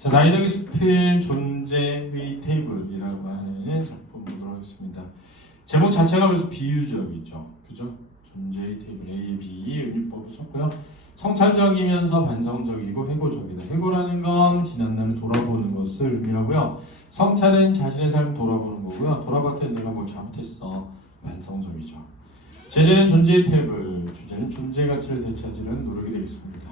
자, 나이덕의 수필 존재의 테이블이라고 하는 작품 보도록 하겠습니다. 제목 자체가 그래서 비유적이죠. 그죠? 존재의 테이블 A, B 은유법을 썼고요. 성찰적이면서 반성적이고 회고적이다. 회고라는 건 지난날을 돌아보는 것을 의미하고요. 성찰은 자신의 삶을 돌아보는 거고요. 돌아봤더니 내가 뭘 잘못했어. 반성적이죠. 제재는 존재의 테이블, 주제는 존재 가치를 되찾으려는 노력이 되겠습니다.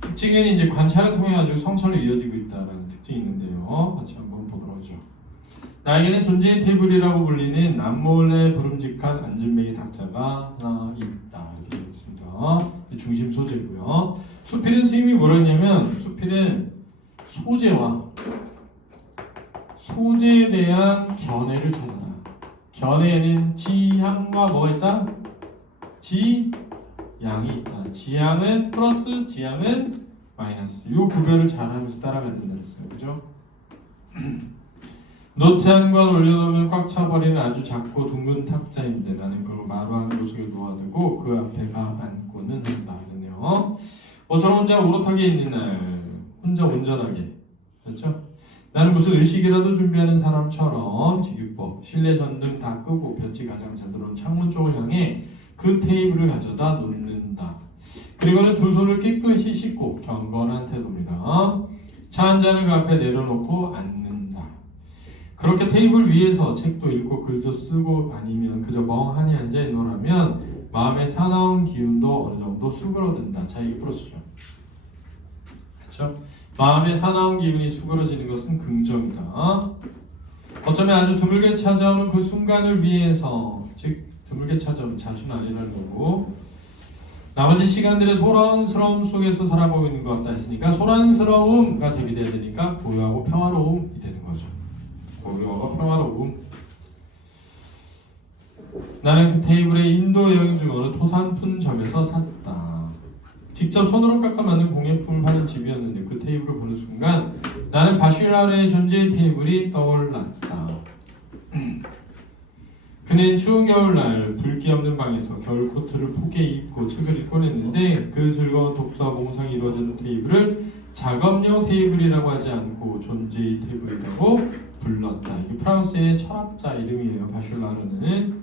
특징은 이제 관찰을 통해 가지고 성찰로 이어지고 있다는 특징이 있는데요. 같이 한번 보도록 하죠. 나에게는 존재의 테이블이라고 불리는 남몰래 부름직한 안진뱅이 탁자가 하나 있다. 이렇게 되겠습니다. 중심 소재고요. 수필은 스님이 뭐라 했냐면 수필은 소재에 대한 견해를 찾아라. 견해에는 지향과 뭐가 있다? 지양이 있다. 지향은 플러스, 지향은 마이너스. 이 구별을 잘하면서 따라가야 된다 했어요. 그죠? 노트 한 권 올려놓으면 꽉 차버리는 아주 작고 둥근 탁자인데 나는 그걸 마루한 곳에 놓아두고 그 앞에 가 앉고는 한다. 이러네요. 저는 혼자 오롯하게 있는 날, 혼자 온전하게. 그렇죠? 나는 무슨 의식이라도 준비하는 사람처럼 직유법, 실내 전등 다 끄고 볕이 가장 잘 들어오는 창문 쪽을 향해 그 테이블을 가져다 놓는다. 그리고는 두 손을 깨끗이 씻고 경건한 태도입니다. 차 한 잔을 그 앞에 내려놓고 앉는다. 그렇게 테이블 위에서 책도 읽고 글도 쓰고 아니면 그저 멍하니 앉아있노라면 마음의 사나운 기운도 어느 정도 수그러든다. 자, 이게 플러스죠. 그렇죠? 마음의 사나운 기운이 수그러지는 것은 긍정이다. 어쩌면 아주 드물게 찾아오는 그 순간을 위해서, 즉 드물게 찾아오는 자주는 아니라는 거고 나머지 시간들의 소란스러움 속에서 살아가고 있는 것 같다 했으니까 소란스러움과 대비돼야 되니까 고요하고 평화로움이 되는 거죠. 고요하고 평화로움. 나는 그 테이블의 인도 여행 중 어느 토산품점에서 샀다. 직접 손으로 깎아 만든 공예품을 파는 집이었는데 그 테이블을 보는 순간 나는 바슐라르의 존재의 테이블이 떠올랐다. 그는 추운 겨울날 불기 없는 방에서 겨울 코트를 푹게 입고 책을 읽곤 했는데 그 즐거운 독서와 몽상이 이루어지는 테이블을 작업용 테이블이라고 하지 않고 존재의 테이블이라고 불렀다. 이게 프랑스의 철학자 이름이에요. 바슐라르는.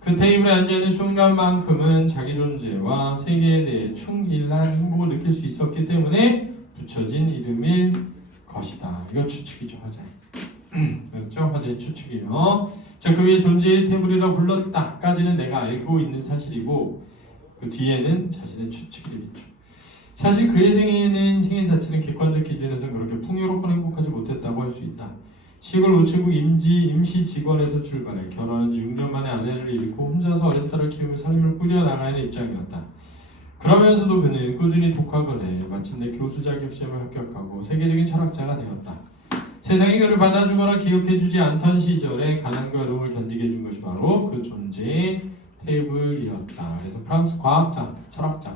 그 테이블에 앉아있는 순간만큼은 자기 존재와 세계에 대해 충일한 행복을 느낄 수 있었기 때문에 붙여진 이름일 것이다. 이건 추측이죠. 화제. 그렇죠? 화제의 추측이에요. 자, 그 위에 존재의 테이블이라고 불렀다까지는 내가 알고 있는 사실이고 그 뒤에는 자신의 추측이 되겠죠. 사실 그의 생애 자체는 객관적 기준에서 그렇게 풍요롭고 행복하지 못했다고 할 수 있다. 시골 우체국 임시 직원에서 출발해 결혼한 지 6년 만에 아내를 잃고 혼자서 어린 딸을 키우며 삶을 꾸려나가야 하는 입장이었다. 그러면서도 그는 꾸준히 독학을 해 마침내 교수 자격시험을 합격하고 세계적인 철학자가 되었다. 세상이 그를 받아주거나 기억해주지 않던 시절에 가난과 어려움을 견디게 해준 것이 바로 그 존재의 테이블이었다. 그래서 프랑스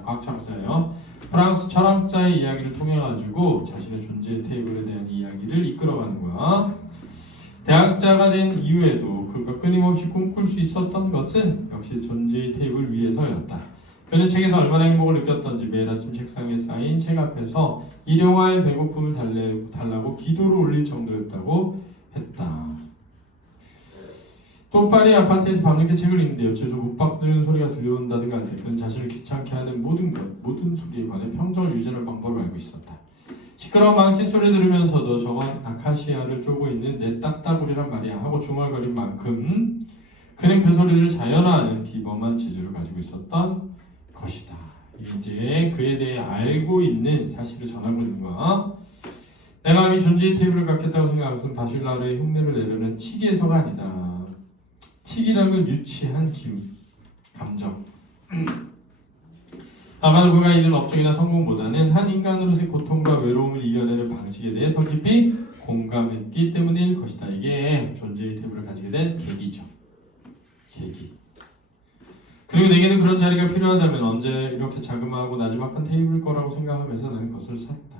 과학철학자예요. 프랑스 철학자의 이야기를 통해 가지고 자신의 존재의 테이블에 대한 이야기를 이끌어가는 거야. 대학자가 된 이후에도 그가 끊임없이 꿈꿀 수 있었던 것은 역시 존재의 테이블 위에서였다. 그는 책에서 얼마나 행복을 느꼈던지 매일 아침 책상에 쌓인 책 앞에서 일용할 배고픔을 달라고 기도를 올릴 정도였다고 했다. 또 파리 아파트에서 밤늦게 책을 읽는데 옆집에서 묵박드는 소리가 들려온다든가 할 때 그는 자신을 귀찮게 하는 모든 소리에 관해 평정을 유지하는 방법을 알고 있었다. 시끄러운 망치 소리 들으면서도 저건 아카시아를 쪼고 있는 내 딱따구리란 말이야 하고 중얼거린 만큼 그는 그 소리를 자연화하는 비범한 재주를 가지고 있었던 것이다. 이제 그에 대해 알고 있는 사실을 전하고 있는 거야. 내가 감히 존재의 테이블을 갖겠다고 생각한 것은 바슐라르의 흉내를 내려는 치기에서가 아니다. 치기라는 건 유치한 기운, 감정. 아마도 그가 이룬 업적이나 성공보다는 한 인간으로서의 고통과 외로움을 이겨내는 방식에 대해 더 깊이 공감했기 때문일 것이다. 이게 존재의 테이블을 가지게 된 계기죠. 계기. 그리고 내게는 그런 자리가 필요하다면 언제 이렇게 자그마하고 나지막한 테이블일 거라고 생각하면서 나는 그것을 샀다.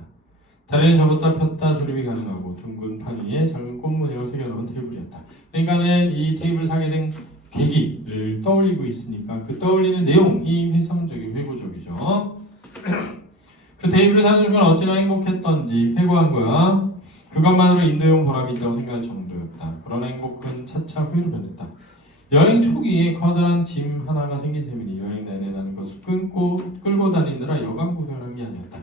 다리를 접었다 폈다 조립이 가능하고 둥근 판 위에 작은 꽃 모양을 새겨놓은 테이블이었다. 그러니까는 이 테이블을 사게 된 계기를 떠올리고 있으니까 그 떠올리는 내용이 회상적이고 회고적이죠. 그 테이블을 사는 순간 어찌나 행복했던지 회고한 거야. 그것만으로 인도용 보람이 있다고 생각할 정도였다. 그러나 행복은 차차 후회로 변했다. 여행 초기에 커다란 짐 하나가 생긴 셈이니 여행 내내 나는 것을 끌고 다니느라 여간 고생을 한 게 아니었다.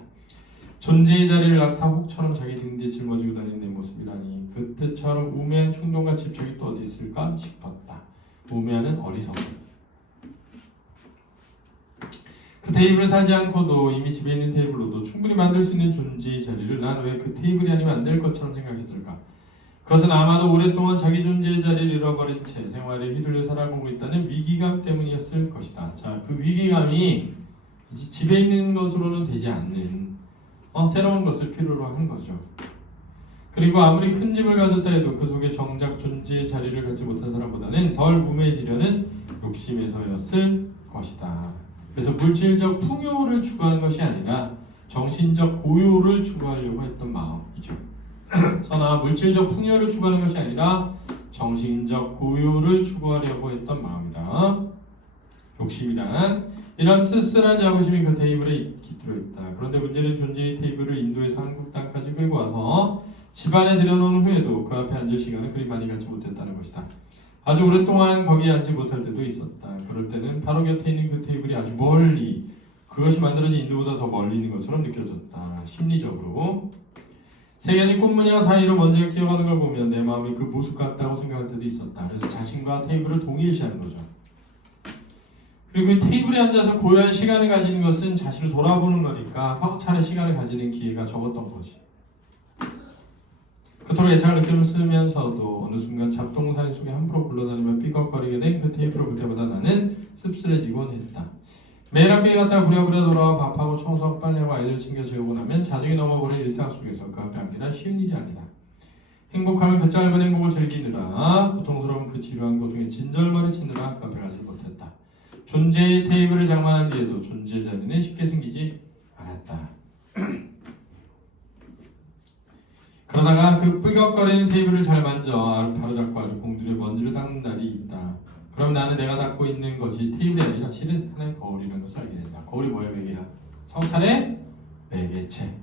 존재의 자리를 낙타 혹처럼 자기 등 뒤에 짊어지고 다니는 내 모습이라니 그때처럼 우매한 충동과 집착이 또 어디 있을까 싶었다. 우매하는 어리석음. 그 테이블을 사지 않고도 이미 집에 있는 테이블로도 충분히 만들 수 있는 존재의 자리를 난 왜 그 테이블이 아니면 안 될 것처럼 생각했을까? 그것은 아마도 오랫동안 자기 존재의 자리를 잃어버린 채 생활에 휘둘려 살아가고 있다는 위기감 때문이었을 것이다. 자, 그 위기감이 집에 있는 것으로는 되지 않는 새로운 것을 필요로 한 거죠. 그리고 아무리 큰 집을 가졌다 해도 그 속에 정작 존재의 자리를 갖지 못한 사람보다는 덜 우매해지려는 욕심에서였을 것이다. 그래서 물질적 풍요를 추구하는 것이 아니라 정신적 고요를 추구하려고 했던 마음이죠. 선아, 물질적 풍요를 추구하는 것이 아니라 정신적 고요를 추구하려고 했던 마음이다. 욕심이란 이런 쓸쓸한 자부심이 그 테이블에 깃들어 있다. 그런데 문제는 존재의 테이블을 인도에서 한국 땅까지 끌고 와서 집안에 들여놓은 후에도 그 앞에 앉을 시간을 그리 많이 갖지 못했다는 것이다. 아주 오랫동안 거기에 앉지 못할 때도 있었다. 그럴 때는 바로 곁에 있는 그 테이블이 아주 멀리, 그것이 만들어진 인도보다 더 멀리 있는 것처럼 느껴졌다. 심리적으로. 세 가지 꽃무늬 사이로 먼저 기어가는 걸 보면 내 마음이 그 모습 같다고 생각할 때도 있었다. 그래서 자신과 테이블을 동일시하는 거죠. 그리고 이 테이블에 앉아서 고요한 시간을 가지는 것은 자신을 돌아보는 거니까 성찰의 시간을 가지는 기회가 적었던 거지. 그토록 애착을 느끼면서도 어느 순간 잡동사니 속에 함부로 굴러다니며 삐걱거리게 된 그 테이블을 볼 때마다 나는 씁쓸해지곤 했다. 매일 학교에 갔다 부랴부랴 돌아와 밥하고 청소하고 빨래하고 아이들 챙겨 재우고 나면 자정이 넘어버린 일상 속에서 그 앞에 앉기란 쉬운 일이 아니다. 행복하면 그 짧은 행복을 즐기느라 고통스러운 그 지루한 고통에 진절머리 치느라 그 앞에 가지 못했다. 존재의 테이블을 장만한 뒤에도 존재 자리는 쉽게 생기지 않았다. 그러다가 그 삐걱거리는 테이블을 잘 만져 바로잡고 아주 공들여 먼지를 닦는 날이 있다. 그럼 나는 내가 닦고 있는 것이 테이블이 아니라 실은 하나의 거울이라는 것을 알게 된다. 거울이 뭐야? 매개야. 성찰의 매개체.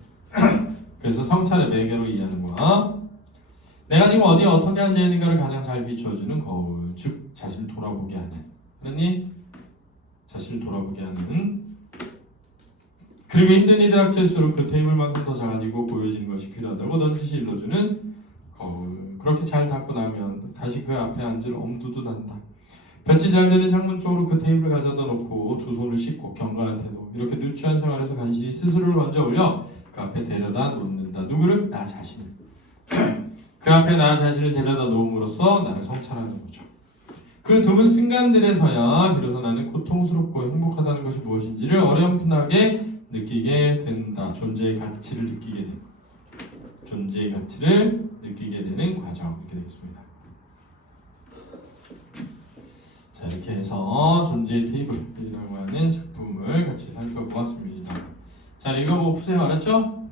그래서 성찰의 매개로 이해하는 거야. 내가 지금 어디에 어떻게 앉아있는가를 가장 잘 비추어주는 거울, 즉 자신을 돌아보게 하는. 그러니 자신을 돌아보게 하는. 그리고 힘든 일이 닥칠수록 그 테이블만큼 더 작아지고 고요해지는 것이 필요하다고 넌지시 일러주는 거울. 그렇게 잘 닦고 나면 다시 그 앞에 앉을 엄두도 난다. 볕이 잘 되는 창문 쪽으로 그 테이블을 가져다 놓고 두 손을 씻고 경건한 태도, 이렇게 누추한 생활에서 간신히 스스로를 먼저 올려 그 앞에 데려다 놓는다. 누구를? 나 자신을. 그 앞에 나 자신을 데려다 놓음으로써 나를 성찰하는 거죠. 그 드문 순간들에서야 비로소 나는 고통스럽고 행복하다는 것이 무엇인지를 어렴풋하게 느끼게 된다. 존재의 가치를 느끼게 되는, 존재의 가치를 느끼게 되는 과정, 이렇게 되겠습니다. 자, 이렇게 해서 존재의 테이블이라고 하는 작품을 같이 살펴보았습니다. 자, 읽어보고 푸세요. 알았죠?